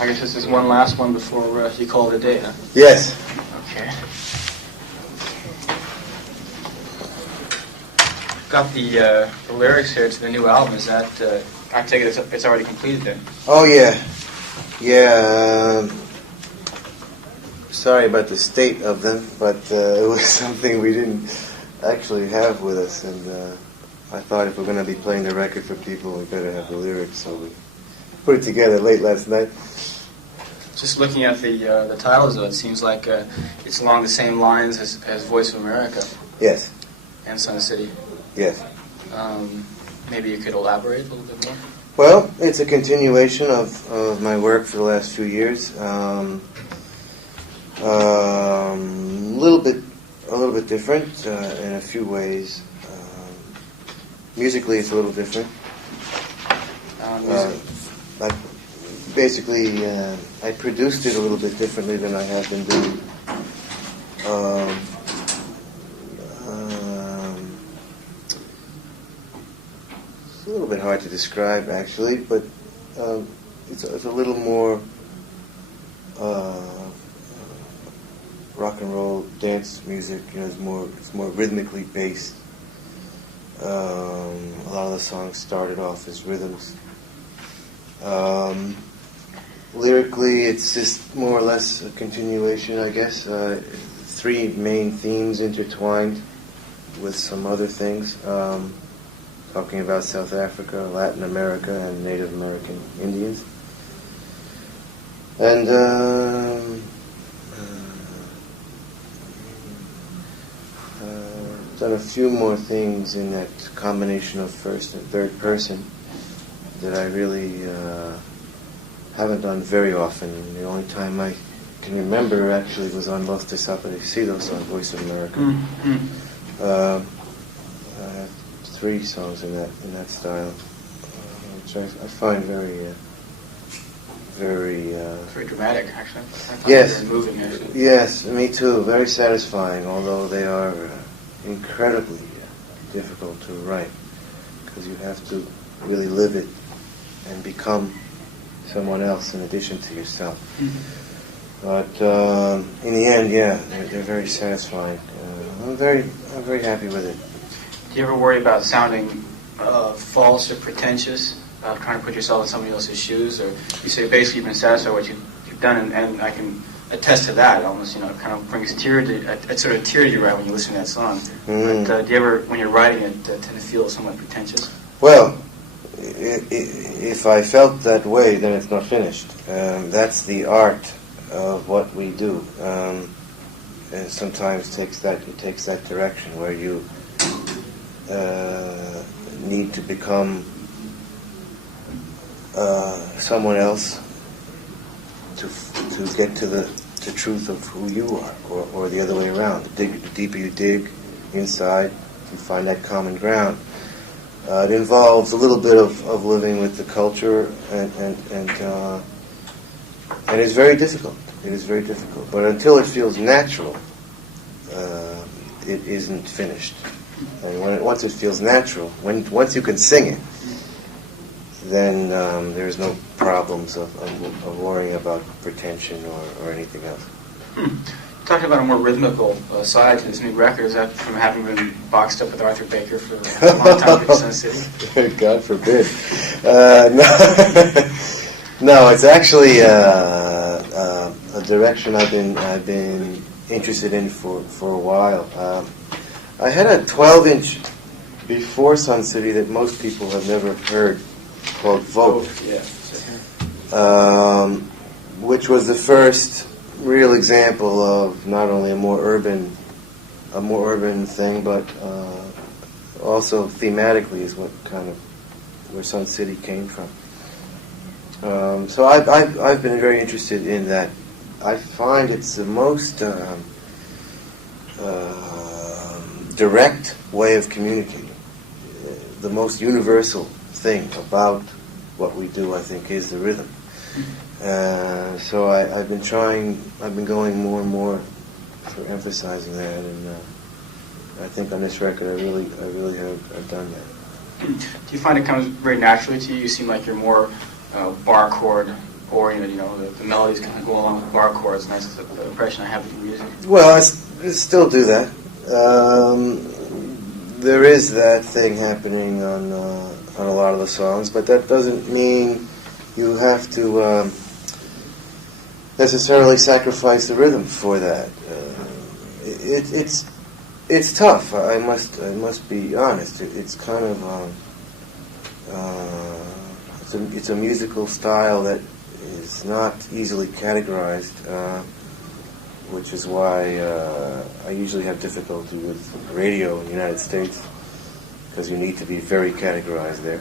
I guess this is one last one before you call it a day, huh? Yes. Okay. Got the lyrics here to the new album. Is that, I take it it's already completed then? Oh, yeah. Yeah. Sorry about the state of them, but it was something we didn't actually have with us, and I thought if we're going to be playing the record for people, we better have the lyrics, so we put it together late last night. Just looking at the titles, though, it seems like it's along the same lines as Voice of America. Yes. And Sun City. Yes. Maybe you could elaborate a little bit more? Well, it's a continuation of my work for the last few years. A little bit different in a few ways. Musically, it's a little different. I produced it a little bit differently than I have been doing. It's a little bit hard to describe, actually, but it's a little more rock and roll dance music. You know, it's more rhythmically based. A lot of the songs started off as rhythms. Lyrically, it's just more or less a continuation, I guess. Three main themes intertwined with some other things. Talking about South Africa, Latin America, and Native American Indians. And done a few more things in that combination of first and third person that I really haven't done very often. The only time I can remember actually was on Los Desaparecidos on Voice of America. Mm-hmm. I have 3 songs in that style, which I find very dramatic, actually. Yes, very moving, actually. Yes, me too. Very satisfying, although they are incredibly difficult to write, because you have to really live it and become someone else in addition to yourself. Mm-hmm. But in the end, yeah, they're very satisfying. I'm very happy with it. Do you ever worry about sounding false or pretentious, trying to put yourself in somebody else's shoes, or you say basically you've been satisfied with what you've done, and I can attest to that. It almost, it kind of brings a sort of tear to your eye when you listen to that song. Mm. But do you ever, when you're writing it, tend to feel somewhat pretentious? Well, if I felt that way, then it's not finished. That's the art of what we do. And sometimes it takes that direction where you need to become someone else to get to the truth of who you are, or the other way around. The deeper you dig inside, you find that common ground. It involves a little bit of living with the culture, and it's very difficult. It is very difficult. But until it feels natural, it isn't finished. And once it feels natural, once you can sing it, then there's no problems of worrying about pretension or anything else. Talking about a more rhythmical side to this new record, is that from having been boxed up with Arthur Baker for a long time in Sun City? God forbid. No, it's actually a direction I've been interested in for a while. I had a 12-inch before Sun City that most people have never heard, called Vote, which was the first real example of not only a more urban thing, but also thematically is where Sun City came from. So I've been very interested in that. I find it's the most direct way of communicating. The most universal thing about what we do, I think, is the rhythm. So I've been going more and more for emphasizing that, and I think on this record I really have done that. Do you find it comes very naturally to you? You seem like you're more bar chord oriented. You know, the melodies kind of go along with bar chords, and that's the impression I have of your music. Well, I still do that. There is that thing happening on a lot of the songs, but that doesn't mean you have to necessarily sacrifice the rhythm for that. It's tough. I must be honest. It's kind of it's a musical style that is not easily categorized, which is why I usually have difficulty with radio in the United States, because you need to be very categorized there.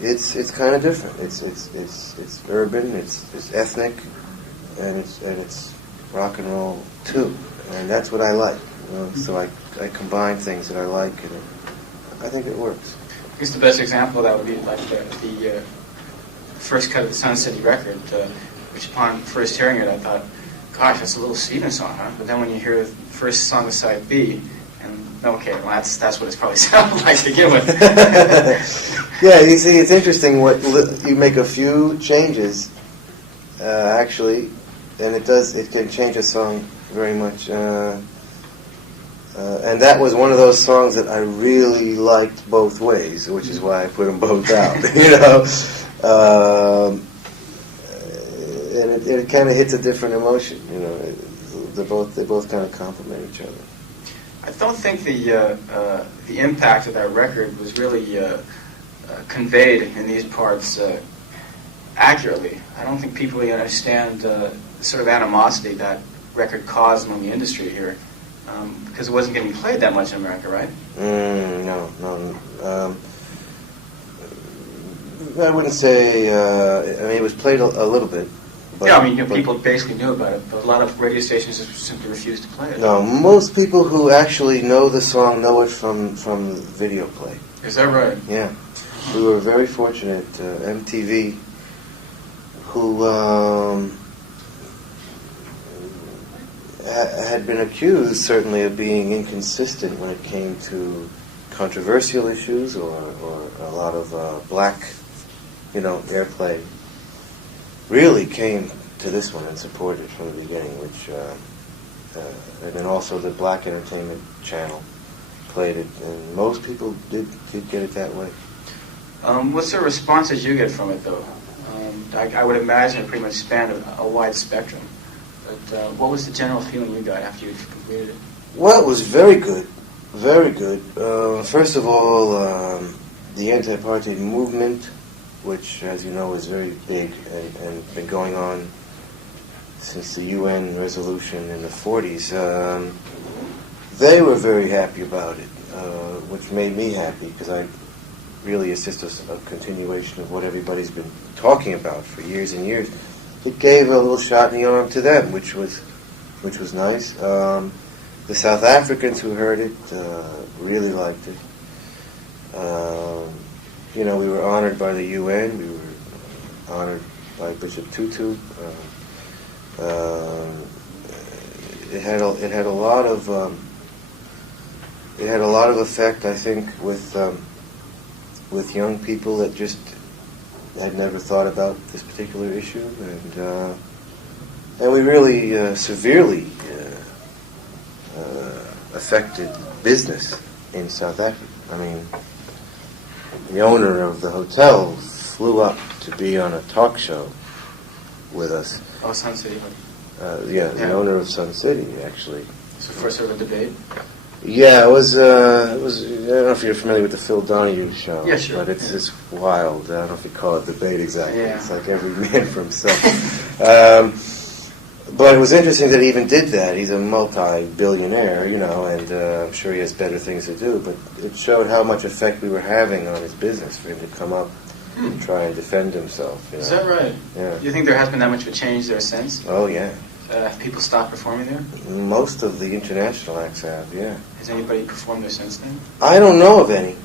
It's kind of different. It's urban. It's ethnic, and it's rock and roll too, and that's what I like. You know? So I combine things that I like, and I think it works. I guess the best example of that would be like the first cut of the Sun City record, which upon first hearing it, I thought, gosh, that's a little Steven song, huh? But then when you hear the first song of side B, and okay, well, that's what it's probably sounded like to begin with. Yeah, you see, it's interesting what you make a few changes, actually, and it can change a song very much. And that was one of those songs that I really liked both ways, which is why I put them both out. You know, and it kind of hits a different emotion. You know, they both kind of complement each other. I don't think the impact of that record was really conveyed in these parts accurately. I don't think people really understand the sort of animosity that record caused among the industry here. Because it wasn't getting played that much in America, right? No. I wouldn't say. I mean, it was played a little bit. But, yeah, I mean, people basically knew about it, but a lot of radio stations just simply refused to play it. No, most people who actually know the song know it from video play. Is that right? Yeah, we were very fortunate. MTV, who had been accused, certainly, of being inconsistent when it came to controversial issues or a lot of black, airplay, really came to this one and supported it from the beginning, which, and then also the Black Entertainment Channel played it, and most people did get it that way. What's the responses you get from it, though? I would imagine it pretty much spanned a wide spectrum. But what was the general feeling you got after you completed it? Well, it was very good. Very good. First of all, the anti-apartheid movement, which, as you know, is very big and been going on since the UN resolution in the 40s, they were very happy about it, which made me happy, because it's just a continuation of what everybody's been talking about for years and years. It gave a little shot in the arm to them, which was nice. The South Africans who heard it really liked it. We were honored by the UN. We were honored by Bishop Tutu. It had a lot of effect, I think, with young people that just had never thought about this particular issue, and we really severely affected business in South Africa. I mean, the owner of the hotel flew up to be on a talk show with us. Oh, Sun City. The owner of Sun City, actually. So for sort of a debate? Yeah, it was. I don't know if you're familiar with the Phil Donahue show. Yeah, sure. But it's just wild. I don't know if you call it debate exactly. Yeah. It's like every man for himself. But it was interesting that he even did that. He's a multi-billionaire, and I'm sure he has better things to do. But it showed how much effect we were having on his business for him to come up and try and defend himself. Is that right? Yeah. Do you think there has been that much of a change there since? Oh, yeah. Have people stopped performing there? Most of the international acts have, yeah. Has anybody performed there since then? I don't know of any.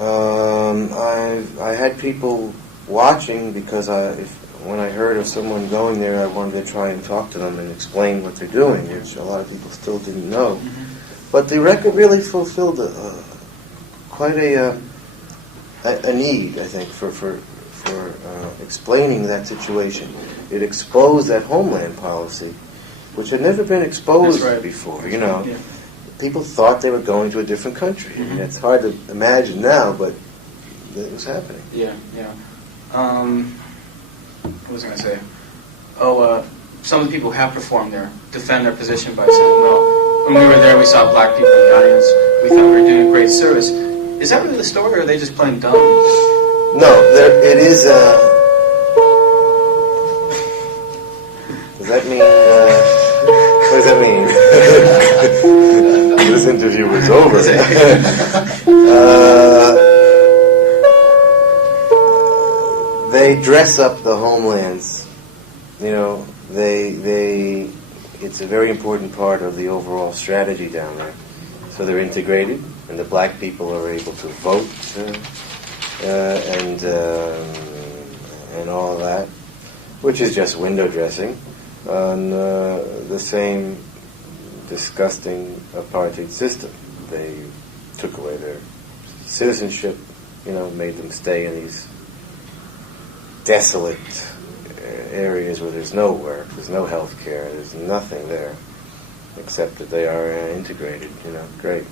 I had people watching because when I heard of someone going there, I wanted to try and talk to them and explain what they're doing, which a lot of people still didn't know. Mm-hmm. But the record really fulfilled quite a need, I think, for for explaining that situation. It exposed that homeland policy, which had never been exposed before. You know, people thought they were going to a different country. I mean, it's hard to imagine now, but it was happening. Yeah, yeah. What was I going to say? Oh, some of the people who have performed there defend their position by saying, well, when we were there, we saw black people in the audience. We thought we were doing a great service. Is that really the story, or are they just playing dumb? No, it is. Does that mean? What does that mean? This interview is over. They dress up the homelands. You know, it's a very important part of the overall strategy down there. So they're integrated, and the black people are able to vote and all of that, which is just window dressing on the same disgusting apartheid system. They took away their citizenship, you know, made them stay in these desolate areas where there's no work, there's no health care, there's nothing there except that they are integrated, you know, great.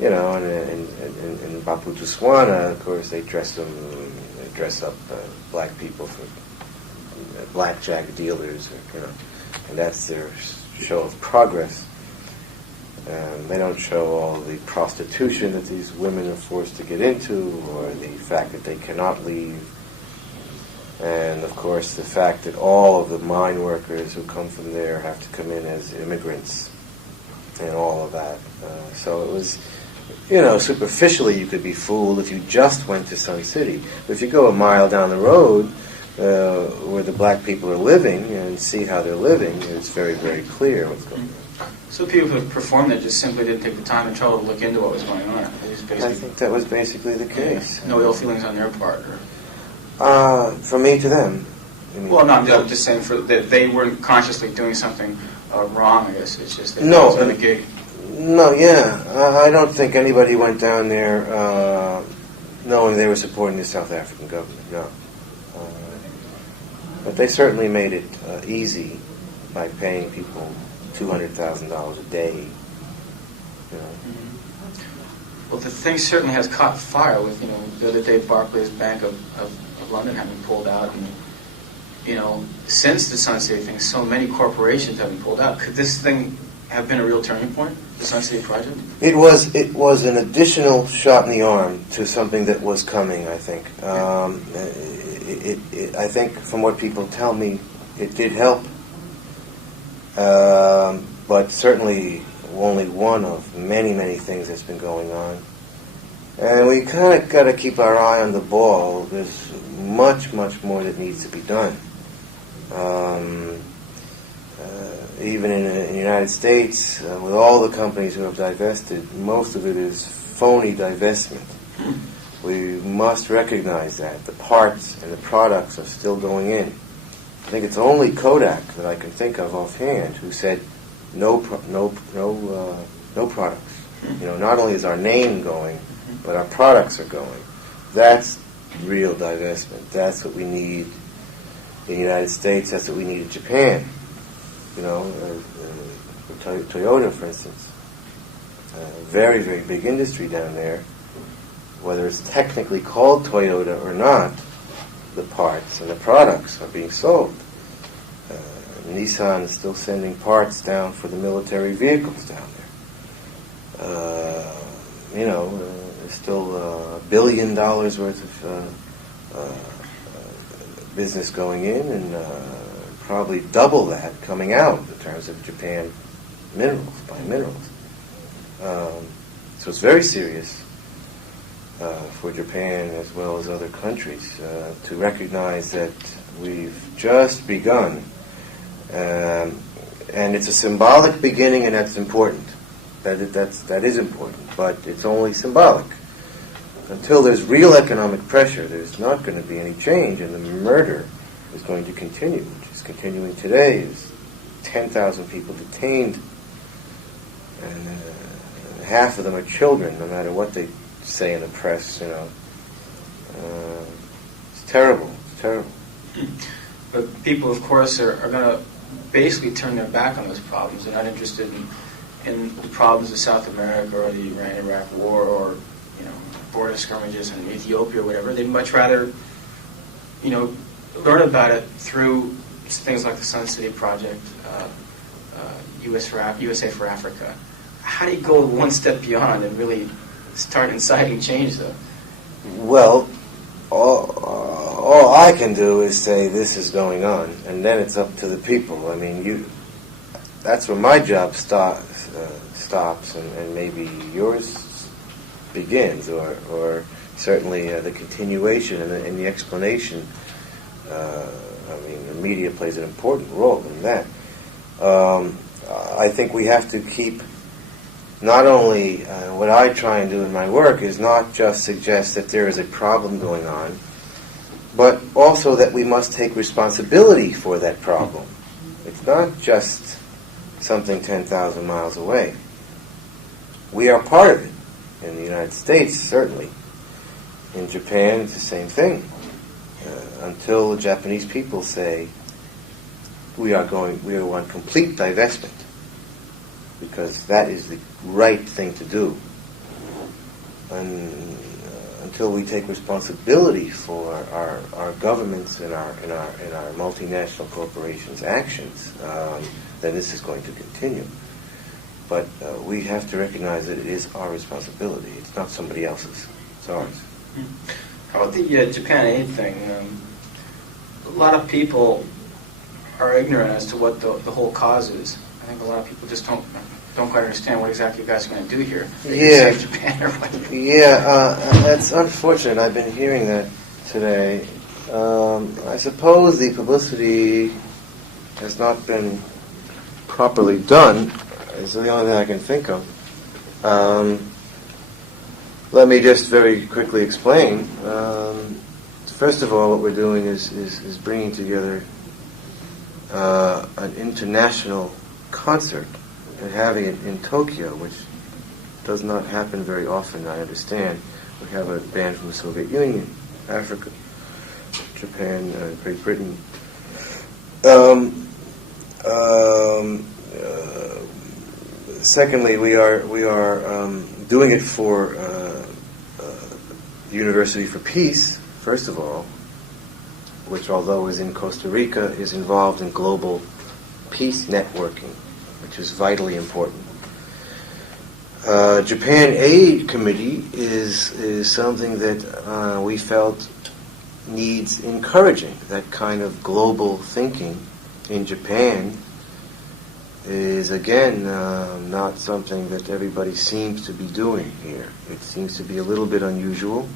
You know, and in Baputuswana, of course, they dress up black people for blackjack dealers, or, you know, and that's their show of progress. They don't show all the prostitution that these women are forced to get into, or the fact that they cannot leave, and of course the fact that all of the mine workers who come from there have to come in as immigrants, and all of that. So it was, you know, superficially you could be fooled if you just went to Sun City. But if you go a mile down the road where the black people are living and see how they're living, it's very, very clear what's going on. So people who performed there just simply didn't take the time and trouble to look into what was going on. I think that was basically the case. No ill feelings on their part? From me to them. Well, no, I'm just saying that they weren't consciously doing something wrong, I guess. It's just that it was on a gig. No, yeah. I don't think anybody went down there knowing they were supporting the South African government, no. But they certainly made it easy by paying people $200,000 a day. You know. Mm-hmm. Well, the thing certainly has caught fire with, you know, the other day Barclays Bank of London having pulled out, and, you know, since the Sun City thing, so many corporations have been pulled out. Could this thing have been a real turning point, the Sun City project? It was an additional shot in the arm to something that was coming, I think. I think from what people tell me, it did help. But certainly only one of many, many things that's been going on. And we kind of got to keep our eye on the ball. There's much, much more that needs to be done. Even in the United States, with all the companies who have divested, most of it is phony divestment. We must recognize that. The parts and the products are still going in. I think it's only Kodak that I can think of offhand who said no products. You know, not only is our name going, but our products are going. That's real divestment. That's what we need in the United States. That's what we need in Japan. You know, Toyota, for instance, very, very big industry down there. Whether it's technically called Toyota or not, the parts and the products are being sold. Nissan is still sending parts down for the military vehicles down there. You know, there's still $1 billion worth of business going in, and probably double that coming out in terms of Japan minerals, buying minerals. So it's very serious for Japan as well as other countries to recognize that we've just begun. And it's a symbolic beginning, and that's important. That is important, but it's only symbolic. Until there's real economic pressure, there's not going to be any change, and the murder is going to continue, which is continuing today. There's 10,000 people detained, and half of them are children, no matter what they say in the press, you know. terrible. It's terrible. But people, of course, are going to basically turn their back on those problems. They're not interested in the problems of South America or the Iran-Iraq war or, you know, border skirmishes in Ethiopia or whatever. They'd much rather, you know, learn about it through things like the Sun City Project, USA for Africa. How do you go one step beyond and really start inciting change, though? Well, all I can do is say this is going on, and then it's up to the people. I mean, that's where my job stops, and maybe yours begins, or certainly the continuation and the explanation. I mean, the media plays an important role in that. I think we have to keep, not only what I try and do in my work is not just suggest that there is a problem going on, but also that we must take responsibility for that problem. It's not just something 10,000 miles away. We are part of it. In the United States, certainly. In Japan, it's the same thing. Until the Japanese people say, we want complete divestment, because that is the right thing to do. And until we take responsibility for our governments and our multinational corporations' actions, then this is going to continue. But we have to recognize that it is our responsibility. It's not somebody else's. It's ours. How about the Japan aid thing? A lot of people are ignorant as to what the whole cause is. I think a lot of people just don't quite understand what exactly you guys are going to do here. Yeah. Save Japan or what? Yeah, that's unfortunate. I've been hearing that today. I suppose the publicity has not been properly done. Is the only thing I can think of. Let me just very quickly explain. First of all, what we're doing is bringing together an international concert and having it in Tokyo, which does not happen very often, I understand. We have a band from the Soviet Union, Africa, Japan, Great Britain. Secondly, we are doing it for the University for Peace, first of all, which, although is in Costa Rica, is involved in global peace networking, which is vitally important. Japan Aid Committee is something that we felt needs encouraging. That kind of global thinking in Japan is, again, not something that everybody seems to be doing here. It seems to be a little bit unusual.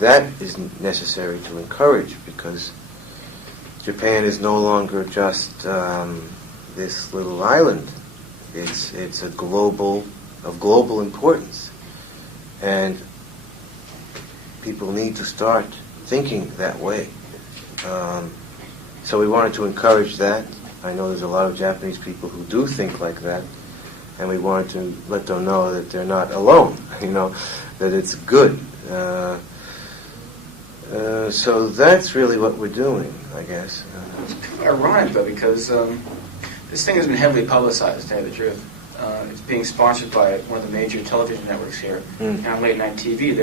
That is necessary to encourage, because Japan is no longer just this little island. It's of global importance, and people need to start thinking that way. So we wanted to encourage that. I know there's a lot of Japanese people who do think like that, and we wanted to let them know that they're not alone, that it's good. So that's really what we're doing, I guess. It's kind of ironic, though, because this thing has been heavily publicized, to tell you the truth. It's being sponsored by one of the major television networks here. And on late night TV,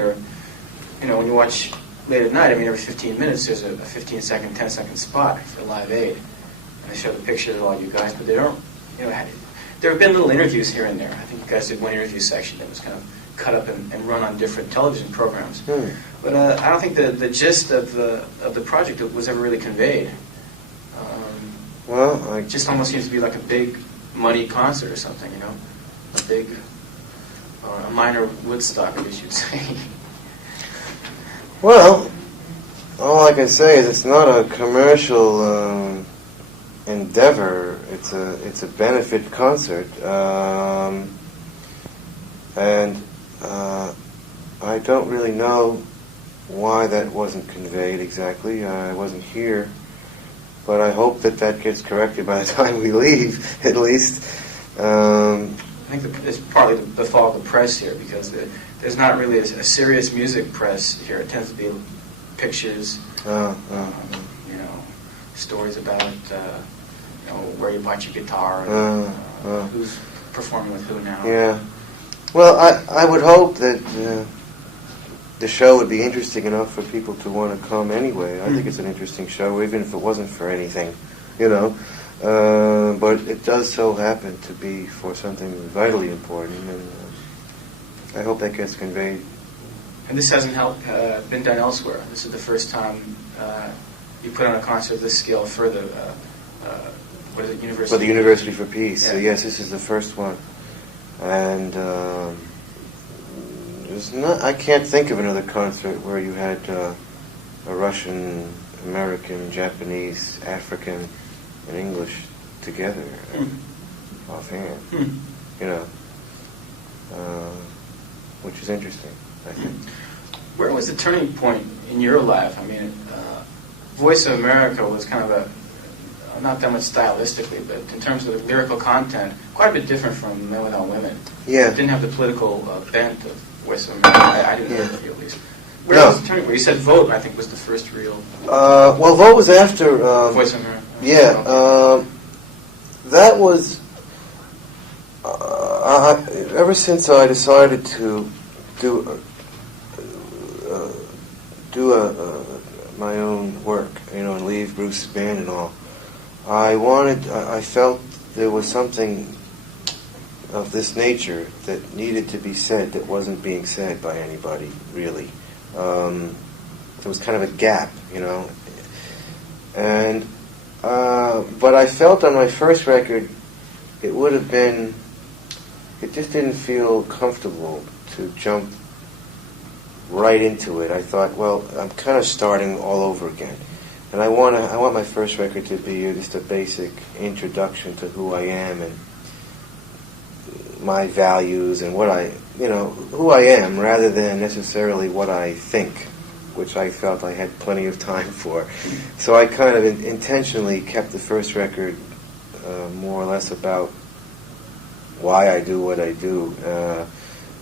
when you watch late at night, every 15 minutes there's a 15-second, 10-second spot for Live Aid. And they show the pictures of all you guys, but they don't, there have been little interviews here and there. I think you guys did one interview section that was kind of cut up and run on different television programs. But I don't think the gist of the project was ever really conveyed. It just almost seems to be like a big money concert or something, a big, a minor Woodstock, I guess you'd say. Well, all I can say is it's not a commercial endeavor. It's a benefit concert, and I don't really know why that wasn't conveyed exactly. I wasn't here, but I hope that gets corrected by the time we leave, at least. I think it's partly the fault of the press here, because there's not really a serious music press here. It tends to be pictures, you know, stories about you know, where you bought your guitar, and, who's performing with who now. Yeah. Well, I would hope that the show would be interesting enough for people to want to come anyway. I think it's an interesting show, even if it wasn't for anything, you know. But it does so happen to be for something vitally important, and I hope that gets conveyed. And this hasn't been done elsewhere. This is the first time you put on a concert of this scale for the what is it, University? For the University for Peace. Yeah. So yes, this is the first one, and there's not. I can't think of another concert where you had a Russian, American, Japanese, African, and English together offhand. You know, which is interesting, I think. Where was the turning point in your life? I mean, Voice of America was kind of not that much stylistically, but in terms of the lyrical content, quite a bit different from Men Without Women. Yeah. It didn't have the political bent of Voice of America. I didn't hear it, at least. Where was the turning point? You said Vote, I think, was the first real... well, Vote was after... Voice of America. Yeah. That was... ever since I decided to do my own work, you know, and leave Bruce's band and all, I felt there was something of this nature that needed to be said that wasn't being said by anybody, really. There was kind of a gap, you know. And, but I felt on my first record, it would have been, it just didn't feel comfortable to jump right into it. I thought, well, I'm kind of starting all over again. And I want my first record to be just a basic introduction to who I am and my values and what I, you know, who I am, rather than necessarily what I think, which I felt I had plenty of time for. So I kind of intentionally kept the first record more or less about why I do what I do,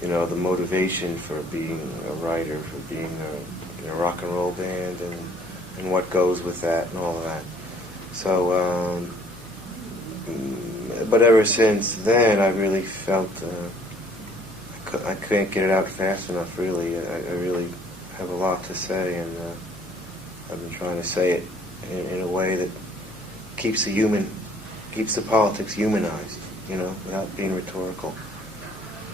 you know, the motivation for being a writer, for being in a rock and roll band, and what goes with that and all of that. So, but ever since then, I really felt I couldn't get it out fast enough, really. I really have a lot to say, and I've been trying to say it in a way that keeps the politics humanized, you know, without being rhetorical.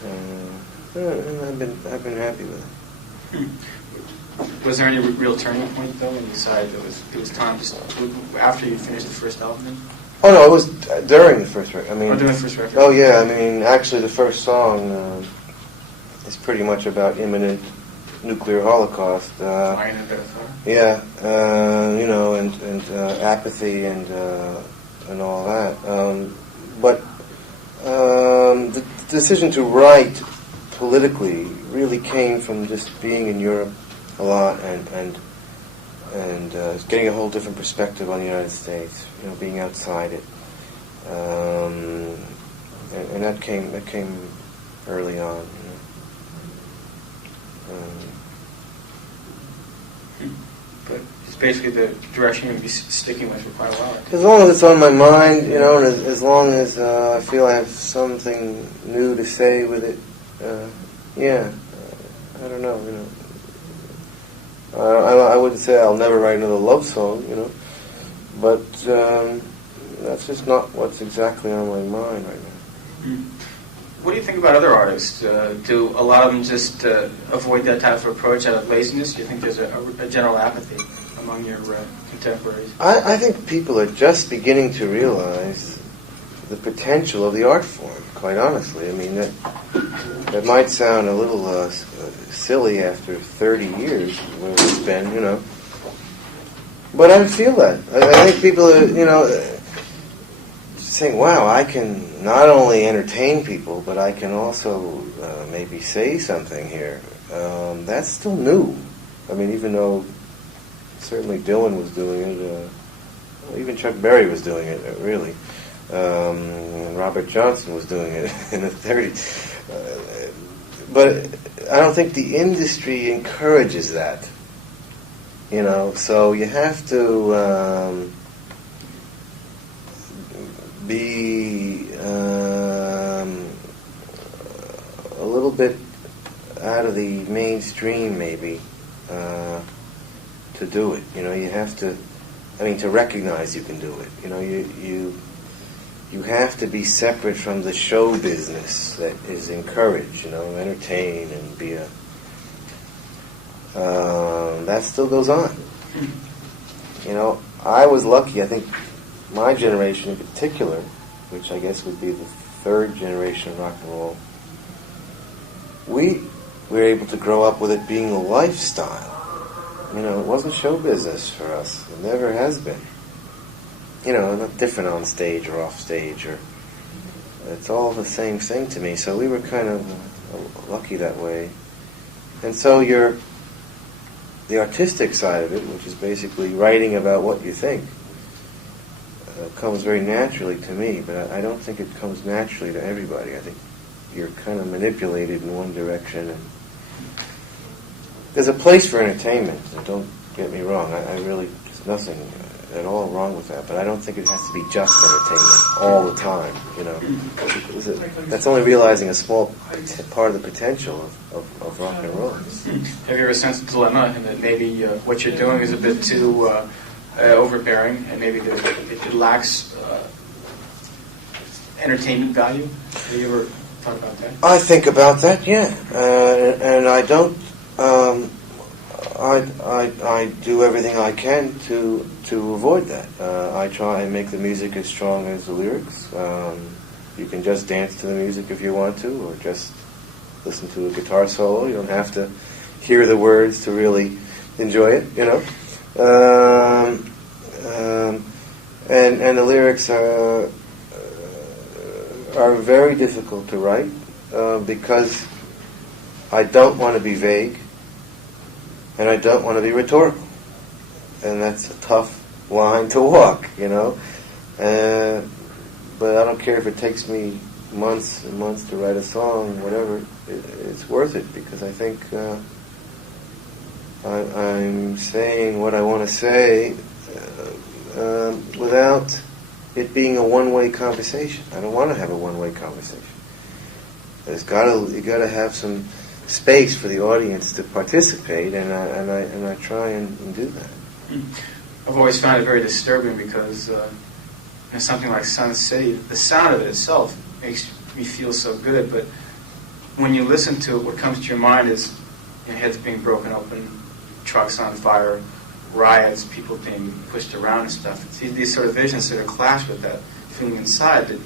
And I've been happy with it. Was there any real turning point, though, when you decided it was time to after you finished the first album? Oh no, it was during the first record. I mean, during the first record. Oh yeah, I mean, actually, the first song is pretty much about imminent nuclear holocaust. Yeah, you know, and apathy and all that. But the decision to write politically really came from just being in Europe a lot and getting a whole different perspective on the United States. You know, being outside it, and that came early on. You know. But it's basically the direction you're going to be sticking with for quite a while. As long as it's on my mind, you know, and as long as I feel I have something new to say with it, yeah, I don't know, you know. I wouldn't say I'll never write another love song, you know, but that's just not what's exactly on my mind right now. What do you think about other artists? Do a lot of them just avoid that type of approach out of laziness? Do you think there's a general apathy among your contemporaries? I think people are just beginning to realize the potential of the art form, quite honestly. I mean, that might sound a little silly after 30 years where it's been, you know. But I feel that. I think people are, you know, saying, wow, I can not only entertain people, but I can also maybe say something here. That's still new. I mean, even though certainly Dylan was doing it, even Chuck Berry was doing it, really. Robert Johnson was doing it in the 30s. But I don't think the industry encourages that. So you have to be a little bit out of the mainstream, maybe, to do it. You have to, to recognize you can do it. You have to be separate from the show business that is encouraged, entertain and be a... that still goes on. I was lucky, I think my generation in particular, which I guess would be the third generation of rock and roll, we were able to grow up with it being a lifestyle. It wasn't show business for us. It never has been. Not different on stage or off stage, or it's all the same thing to me. So we were kind of lucky that way. And so the artistic side of it, which is basically writing about what you think, comes very naturally to me, but I don't think it comes naturally to everybody. I think you're kind of manipulated in one direction. And there's a place for entertainment, and don't get me wrong, I really, there's nothing at all wrong with that, but I don't think it has to be just entertainment all the time, That's only realizing a small part of the potential of rock and roll. Have you ever sensed a dilemma in that maybe what you're doing is a bit too overbearing, and maybe it lacks entertainment value? Have you ever thought about that? I think about that, yeah. And I don't... I do everything I can to avoid that. I try and make the music as strong as the lyrics. You can just dance to the music if you want to, or just listen to a guitar solo. You don't have to hear the words to really enjoy it, And the lyrics are very difficult to write because I don't want to be vague. And I don't want to be rhetorical. And that's a tough line to walk, But I don't care if it takes me months and months to write a song, whatever. It's worth it, because I think I'm saying what I want to say without it being a one-way conversation. I don't want to have a one-way conversation. You got to have some space for the audience to participate, and I try and do that. I've always found it very disturbing because something like Sun City, the sound of it itself makes me feel so good, but when you listen to it, what comes to your mind is heads being broken open, trucks on fire, riots, people being pushed around and stuff. It's these sort of visions that are clash with that feeling inside that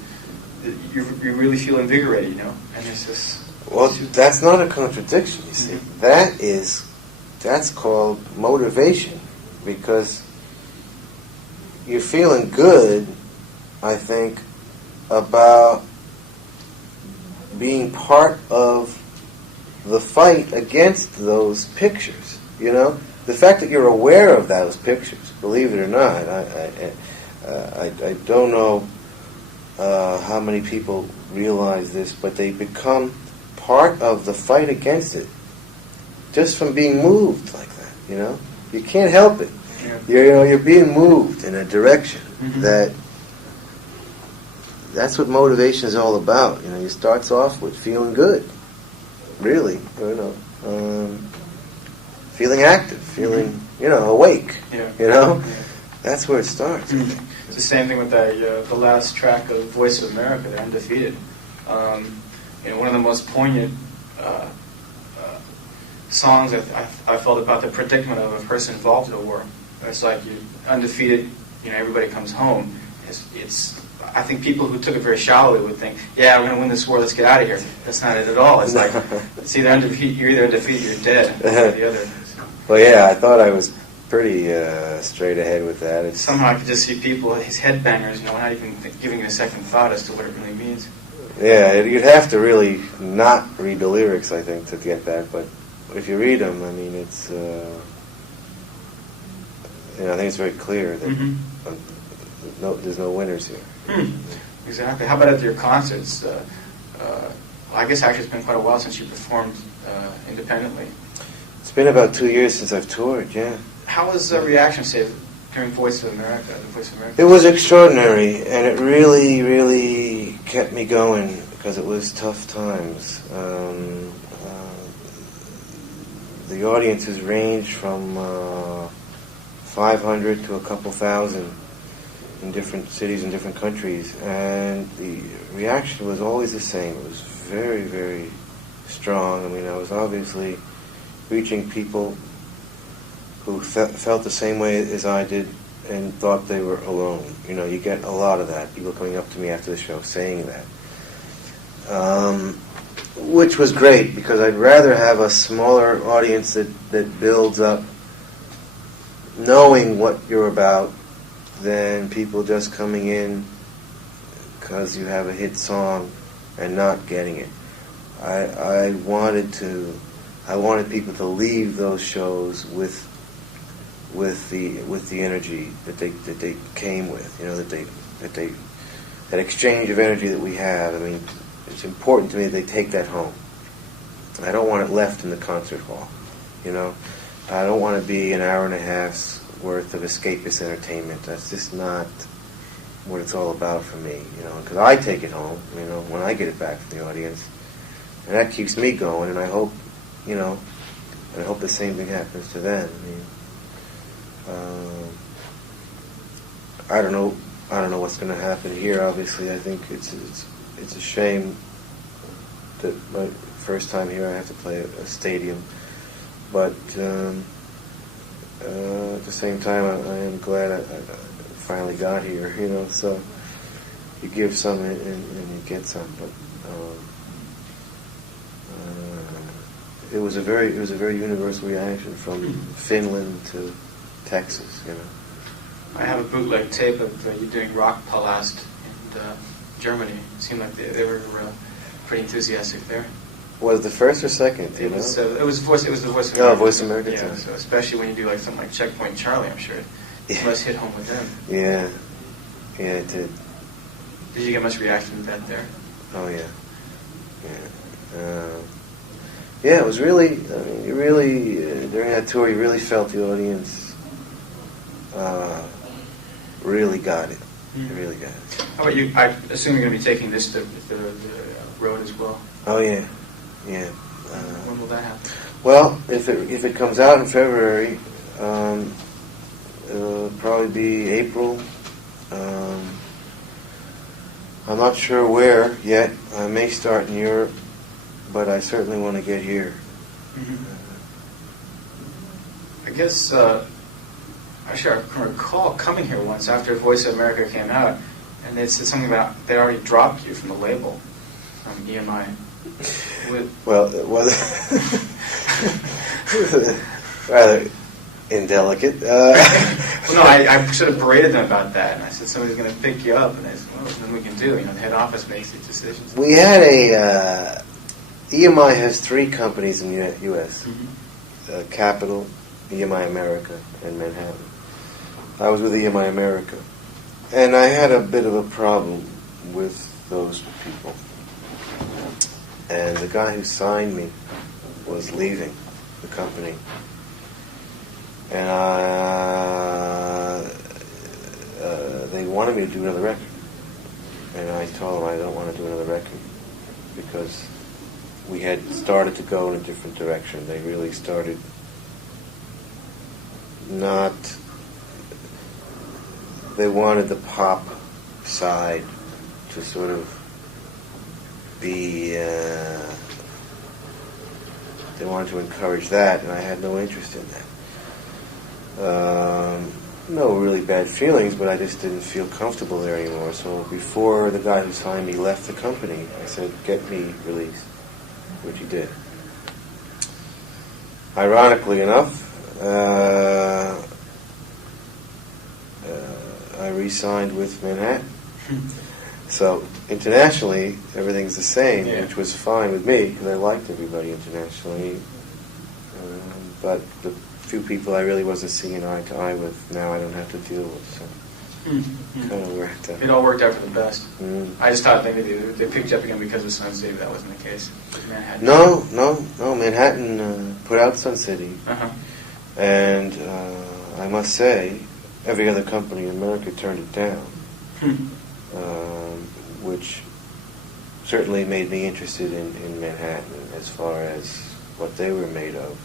you really feel invigorated, and there's this... Well, that's not a contradiction, you see. That's called motivation, because you're feeling good, I think, about being part of the fight against those pictures, The fact that you're aware of those pictures, believe it or not, I don't know how many people realize this, but they become part of the fight against it just from being moved like that, You can't help it. Yeah. You're being moved in a direction that's what motivation is all about. You starts off with feeling good, really, feeling active, feeling, awake, Yeah. That's where it starts. It's the same thing with the last track of Voice of America, they're Undefeated. One of the most poignant songs I felt about the predicament of a person involved in a war. It's like you're undefeated, everybody comes home. I think people who took it very shallowly would think, yeah, we're going to win this war, let's get out of here. That's not it at all. It's like, you're either undefeated or you're dead. Or the other. Well, yeah, I thought I was pretty straight ahead with that. Somehow I could just see people, these headbangers, not even giving it a second thought as to what it really means. Yeah, you'd have to really not read the lyrics, I think, to get that. But if you read them, it's, I think it's very clear that there's no winners here. Exactly. How about at your concerts? I guess actually it's been quite a while since you performed independently. It's been about 2 years since I've toured, yeah. How was the reaction, say, during Voice of America? The Voice of America? It was extraordinary, and it really, really kept me going because it was tough times. The audiences ranged from 500 to a couple thousand in different cities and different countries, and the reaction was always the same. It was very, very strong. I mean, I was obviously reaching people who felt the same way as I did and thought they were alone. You know, you get a lot of that. People coming up to me after the show saying that. Which was great, because I'd rather have a smaller audience that builds up knowing what you're about than people just coming in because you have a hit song and not getting it. I wanted people to leave those shows with the energy that they came with. You know, that exchange of energy that we have. I mean, it's important to me that they take that home. I don't want it left in the concert hall. You know, I don't want to be an hour and a half's worth of escapist entertainment. That's just not what it's all about for me. You know, because I take it home. You know, when I get it back from the audience, and that keeps me going. And I hope, you know, and I hope the same thing happens to them. I mean, I don't know what's going to happen here. Obviously, I think it's a shame that my first time here I have to play a stadium, but at the same time I am glad I finally got here. You know, so you give some and you get some, but it was a very universal reaction from Finland to Texas. You know. I have a bootleg tape of you doing Rock Palast in Germany. It seemed like they were pretty enthusiastic there. Was it the first or second? It was the Voice of America. Oh, Voice of America. Yeah, so especially when you do like something like Checkpoint Charlie, I'm sure it must hit home with them. Yeah, it did. Did you get much reaction to that there? Oh yeah. Yeah, it was really. I mean, you really during that tour, you really felt the audience. Really got it. Mm-hmm. Really got it. How about you? I assume you're going to be taking this to the road as well. Oh yeah. When will that happen? Well, if it comes out in February, it'll probably be April. I'm not sure where yet. I may start in Europe, but I certainly want to get here. Mm-hmm. I guess. Actually, I can recall coming here once after Voice of America came out, and they said something about they already dropped you from the label, from EMI. Well, it was rather indelicate. Well, no, I sort of berated them about that, and I said somebody's going to pick you up, and they said, well, there's nothing we can do. You know, the head office makes these decisions. We had EMI has 3 companies in the U.S. Mm-hmm. Capital, EMI America, and Manhattan. I was with EMI America, and I had a bit of a problem with those people. And the guy who signed me was leaving the company, and they wanted me to do another record, and I told them I don't want to do another record because we had started to go in a different direction. They really started not. They wanted the pop side to sort of be. They wanted to encourage that, and I had no interest in that. No really bad feelings, but I just didn't feel comfortable there anymore. So before the guy who signed me left the company, I said, "Get me released," which he did. Ironically enough, I re-signed with Manhattan. So internationally, everything's the same, which was fine with me because I liked everybody internationally. But the few people I really wasn't seeing eye to eye with, now I don't have to deal with. So kind of worked out. It all worked out for the best. Mm. I just thought maybe they picked you up again because of Sun City. That wasn't the case. Manhattan. No. Manhattan put out Sun City, Uh-huh. and I must say, every other company in America turned it down, which certainly made me interested in Manhattan as far as what they were made of.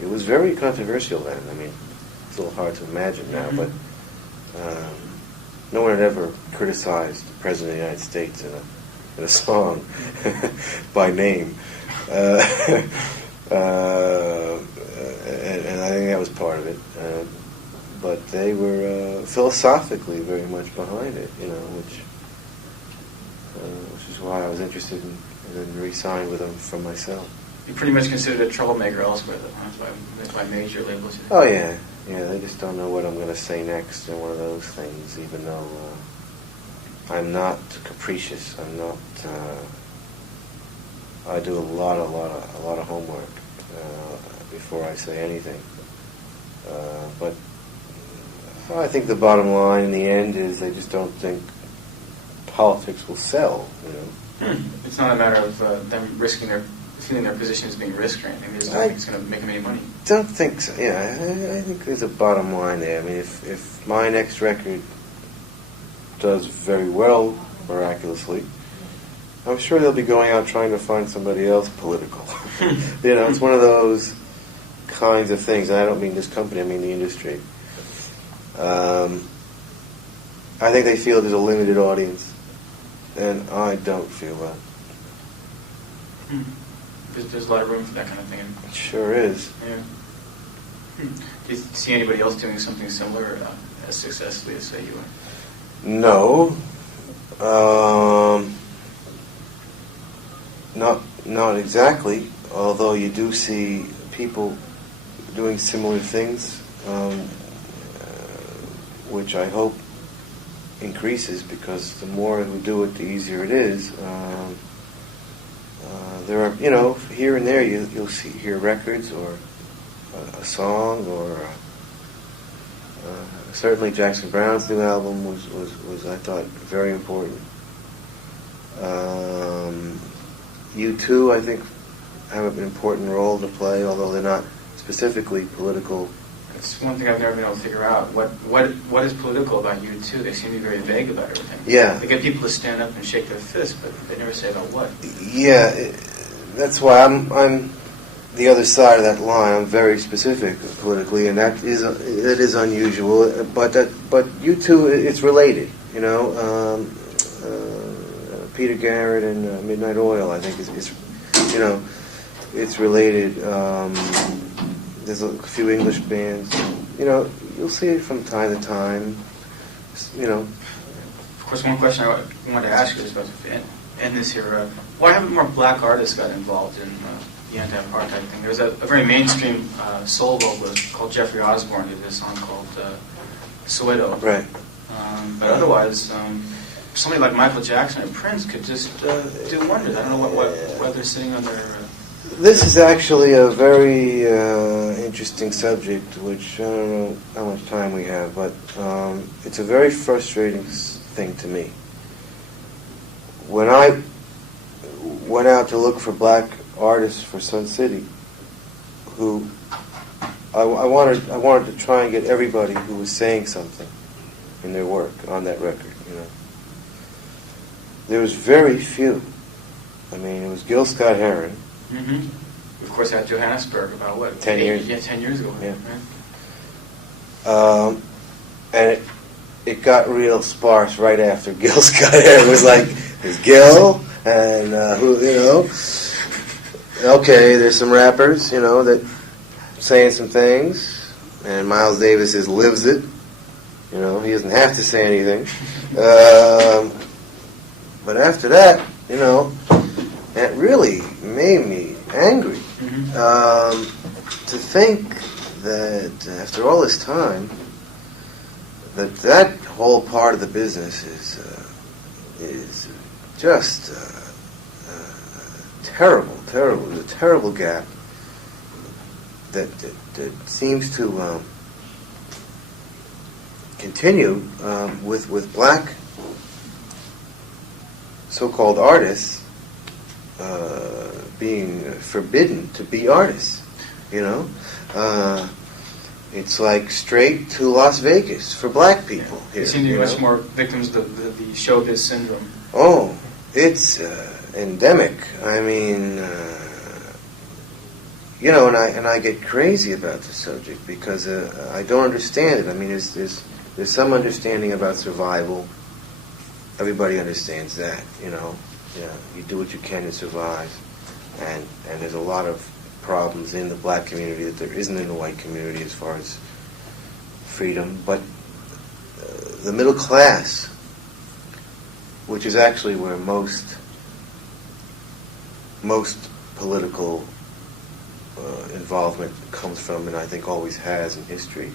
It was very controversial then. I mean, it's a little hard to imagine now, but no one had ever criticized the President of the United States in a song by name. And I think that was part of it. But they were philosophically very much behind it, which is why I was interested in re-signed with them for myself. You pretty much considered a troublemaker elsewhere, though, huh? by major labels. Oh, yeah. Yeah, they just don't know what I'm going to say next, and one of those things, even though I'm not capricious. I'm not... I do a lot of homework before I say anything. But I think the bottom line in the end is they just don't think politics will sell, It's not a matter of them feeling their position is being risked or anything. They just don't think it's going to make them any money. Don't think so. Yeah, I think there's a bottom line there. I mean, if my next record does very well, miraculously, I'm sure they'll be going out trying to find somebody else political. It's one of those kinds of things. And I don't mean this company, I mean the industry. I think they feel there's a limited audience, and I don't feel that. There's a lot of room for that kind of thing. It sure is. Yeah. Do you see anybody else doing something similar as successfully as, say, you are? No. Not exactly, although you do see people doing similar things, which I hope increases, because the more who do it, the easier it is. There are, here and there you'll hear records or a song, or certainly Jackson Browne's new album was I thought very important. U2, I think, have an important role to play, although they're not specifically political. It's one thing I've never been able to figure out. What is political about U2? They seem to be very vague about everything. Yeah. They get people to stand up and shake their fists, but they never say about what. Yeah, that's why I'm the other side of that line. I'm very specific politically, and it is unusual. But U2, it's related. Peter Garrett and Midnight Oil, I think, is it's related. There's a few English bands. You'll see it from time to time. Of course, one question I wanted to ask you is about to end this here. Why haven't more black artists got involved in the anti-apartheid thing? There's a very mainstream soul vocalist called Jeffrey Osborne who did a song called Soweto. Right. But otherwise, somebody like Michael Jackson and Prince could just do wonders. I don't know what they're sitting on their... This is actually a very interesting subject, which I don't know how much time we have, but it's a very frustrating thing to me. When I went out to look for black artists for Sun City, who I wanted to try and get everybody who was saying something in their work on that record. There was very few. I mean, it was Gil Scott-Heron. Mm-hmm. Of course, at Johannesburg, about what? 10 years. Yeah, 10 years ago. Yeah. Right? And it got real sparse right after Gil Scott-Heron. It was like, there's Gil, and okay, there's some rappers, that saying some things, and Miles Davis lives it. He doesn't have to say anything. But after that, that really made me angry. Mm-hmm. To think that after all this time, that whole part of the business is just terrible. There's a terrible gap that seems to continue with black so-called artists being forbidden to be artists. It's like straight to Las Vegas for black people here. They seem to be much more victims of the showbiz syndrome. Oh, it's endemic. I mean, you know, and I get crazy about the subject because I don't understand it. I mean, there's some understanding about survival. Everybody understands that, you know. Yeah, you do what you can to survive, and there's a lot of problems in the black community that there isn't in the white community as far as freedom. But the middle class, which is actually where most political involvement comes from, and I think always has in history,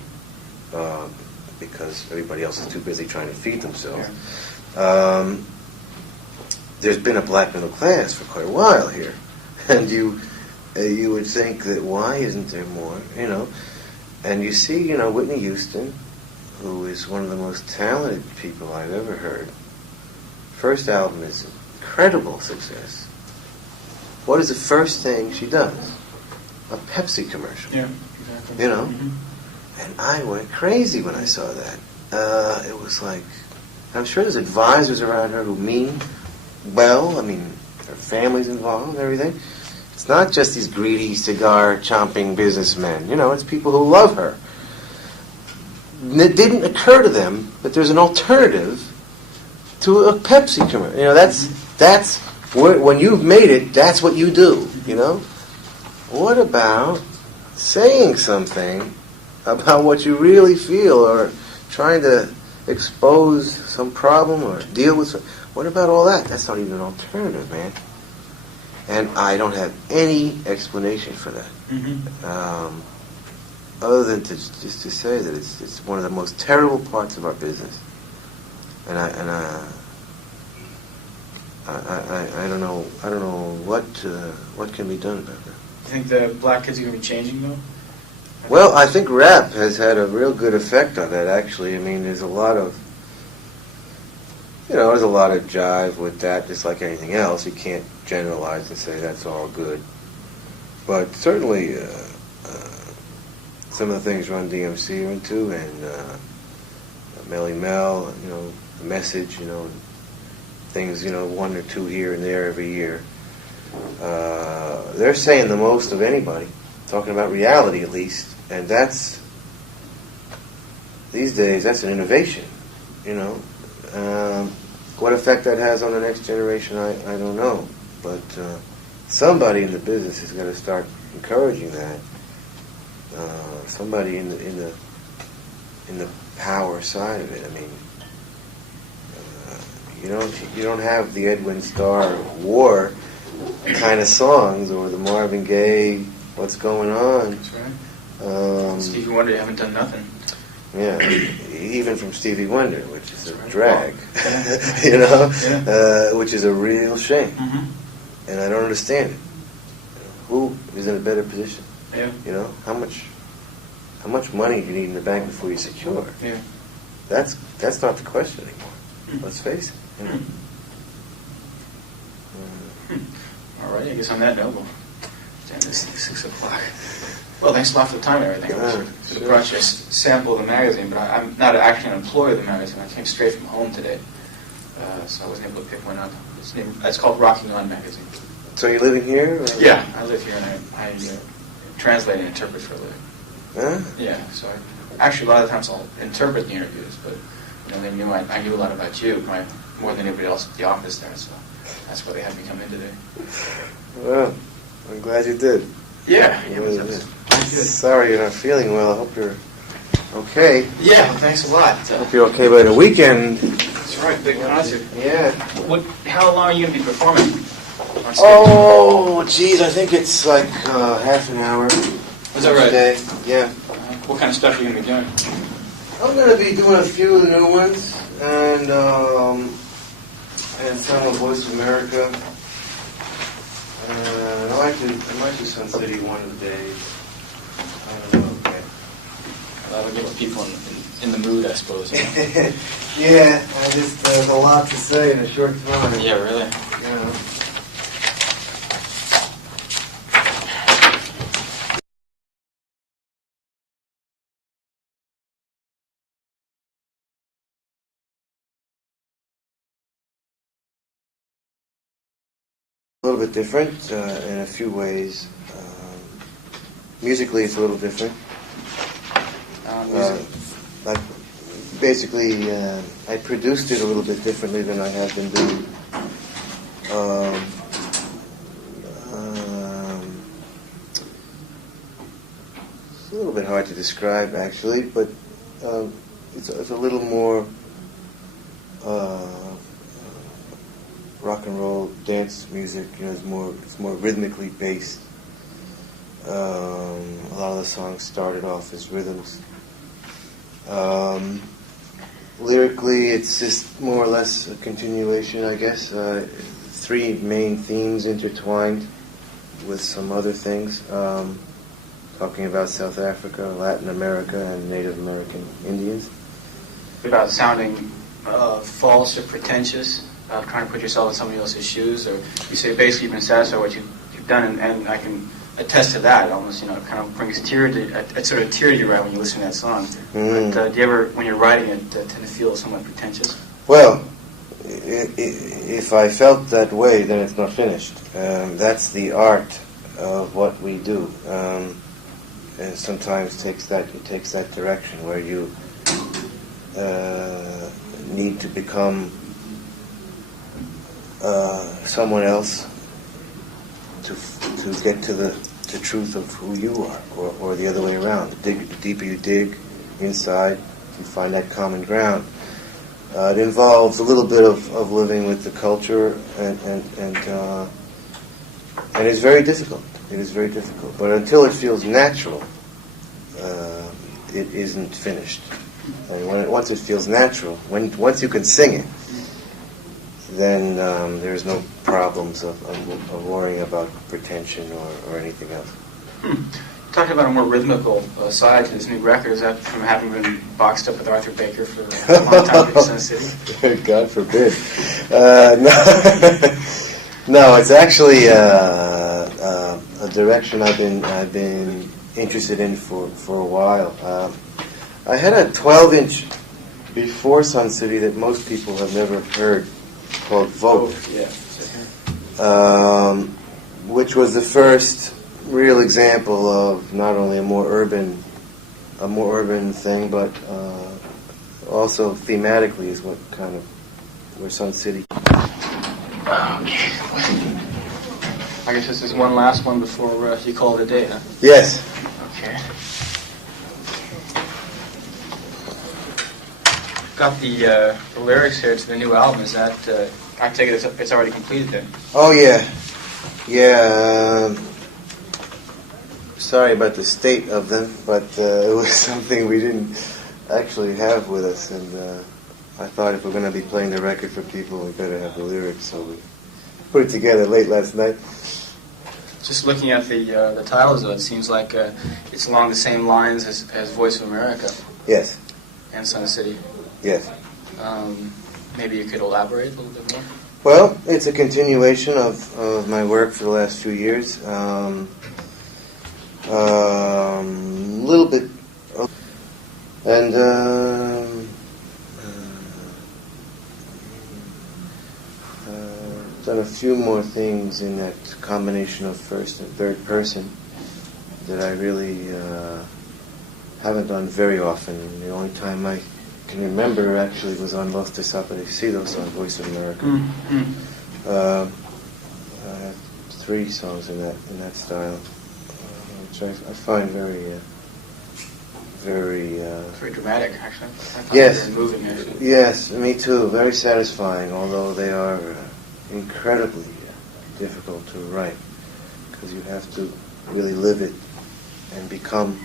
because everybody else is too busy trying to feed themselves. Yeah. There's been a black middle class for quite a while here, and you would think that why isn't there more, you know? And you see, you know, Whitney Houston, who is one of the most talented people I've ever heard. First album is an incredible success. What is the first thing she does? A Pepsi commercial. Yeah, exactly. You know? Mm-hmm. And I went crazy when I saw that. It was like, I'm sure there's advisors around her who mean well. I mean, her family's involved and everything. It's not just these greedy, cigar-chomping businessmen. You know, it's people who love her. And it didn't occur to them that there's an alternative to a Pepsi commercial. You know, that's when you've made it, that's what you do, you know? What about saying something about what you really feel, or trying to expose some problem or deal with some... What about all that? That's not even an alternative, man. And I don't have any explanation for that. Mm-hmm. Other than just to say that it's one of the most terrible parts of our business. And I don't know what can be done about that. Do you think the black kids are going to be changing, though? Well, I think rap has had a real good effect on that, actually. I mean, there's a lot of jive with that, just like anything else. You can't generalize and say that's all good. But certainly, some of the things Run DMC are into, and Melly Mel, you know, The Message, you know, things, you know, one or two here and there every year. They're saying the most of anybody, talking about reality at least, and that's, these days, that's an innovation, you know. What effect that has on the next generation, I don't know, but somebody in the business has got to start encouraging that. Somebody in the power side of it. I mean, you don't have the Edwin Starr War kind of songs, or the Marvin Gaye What's Going On. That's right. Stevie Wonder, you haven't done nothing. Yeah, even from Stevie Wonder, which is a drag, yeah. you know, yeah. Which is a real shame, mm-hmm. and I don't understand it. Who is in a better position? Yeah. You know, how much money do you need in the bank before you're secure? Yeah. That's not the question anymore. Mm-hmm. Let's face it. You know? All right. I guess on that note, we'll end this thing 6 o'clock. Well, thanks a lot for the time and everything. I was to brought you a sample of the magazine, but I'm not actually an employee of the magazine. I came straight from home today, so I wasn't able to pick one up. It's called Rocking On Magazine. So you're living here? Or? Yeah, I live here, and I translate and interpret for a living. Huh? Yeah, so actually a lot of times I'll interpret the interviews, but you know, they knew I knew a lot about you, more than anybody else at the office there, so that's why they had me come in today. Well, I'm glad you did. Yeah. Sorry you're not feeling well. I hope you're okay. Yeah, well, thanks a lot. Hope you're okay by the weekend. That's right, big concert. Yeah. How long are you going to be performing on stage? Oh, geez, I think it's like half an hour. Is that right? Day. Yeah. What kind of stuff are you going to be doing? I'm going to be doing a few of the new ones, and some of Voice of America. I might do Sun City one of the days. I don't know. Okay. That'll get people in the mood, I suppose. Yeah, there's a lot to say in a short time. Yeah, really. Yeah. A little bit different in a few ways. Musically, it's a little different. I produced it a little bit differently than I have been doing. It's a little bit hard to describe, actually, but it's a little more rock and roll dance music. You know, it's more rhythmically based. A lot of the songs started off as rhythms. Lyrically, it's just more or less a continuation, I guess. Three main themes intertwined with some other things, talking about South Africa, Latin America, and Native American Indians. About sounding false or pretentious, trying to put yourself in somebody else's shoes, or you say basically you've been satisfied with what you've done, and I can attest to that. It almost, kind of brings a sort of tear to your eye when you listen to that song. Mm. But do you ever, when you're writing it, tend to feel somewhat pretentious? Well, if I felt that way, then it's not finished. That's the art of what we do. And sometimes it takes that direction where you need to become someone else to get to the truth of who you are, or the other way around. The deeper you dig inside, you find that common ground. It involves a little bit of living with the culture, and it's very difficult. It is very difficult. But until it feels natural, it isn't finished. And once it feels natural, once you can sing it, then there's no problems of worrying about pretension or anything else. Talking about a more rhythmical side to this new record, is that from having been boxed up with Arthur Baker for a long time in Sun City? God forbid. No, it's actually a direction I've been interested in for a while. I had a 12-inch before Sun City that most people have never heard, called Vote, which was the first real example of not only a more urban thing, but also thematically is where Sun City. Okay. I guess this is one last one before you call it a day, huh? Yes. Okay. Got the lyrics here to the new album. Is that, I take it it's already completed then? Oh, yeah. Yeah. Sorry about the state of them, but it was something we didn't actually have with us, and I thought if we're going to be playing the record for people, we better have the lyrics, so we put it together late last night. Just looking at the titles, though, it seems like it's along the same lines as Voice of America. Yes. And Sun City. Yes. Maybe you could elaborate a little bit more? Well, it's a continuation of my work for the last few years. A little bit, and done a few more things in that combination of first and third person that I really haven't done very often. The only time I can remember actually was on Los Desaparecidos on Voice of America. Mm-hmm. I have 3 songs in that style, which I find very dramatic, actually. Yes. Very moving, actually. Yes, me too. Very satisfying, although they are incredibly difficult to write, because you have to really live it and become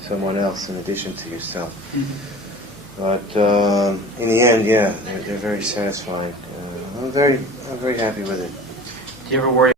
someone else in addition to yourself. Mm-hmm. But in the end, yeah, they're very satisfying. I'm very happy with it. Do you ever worry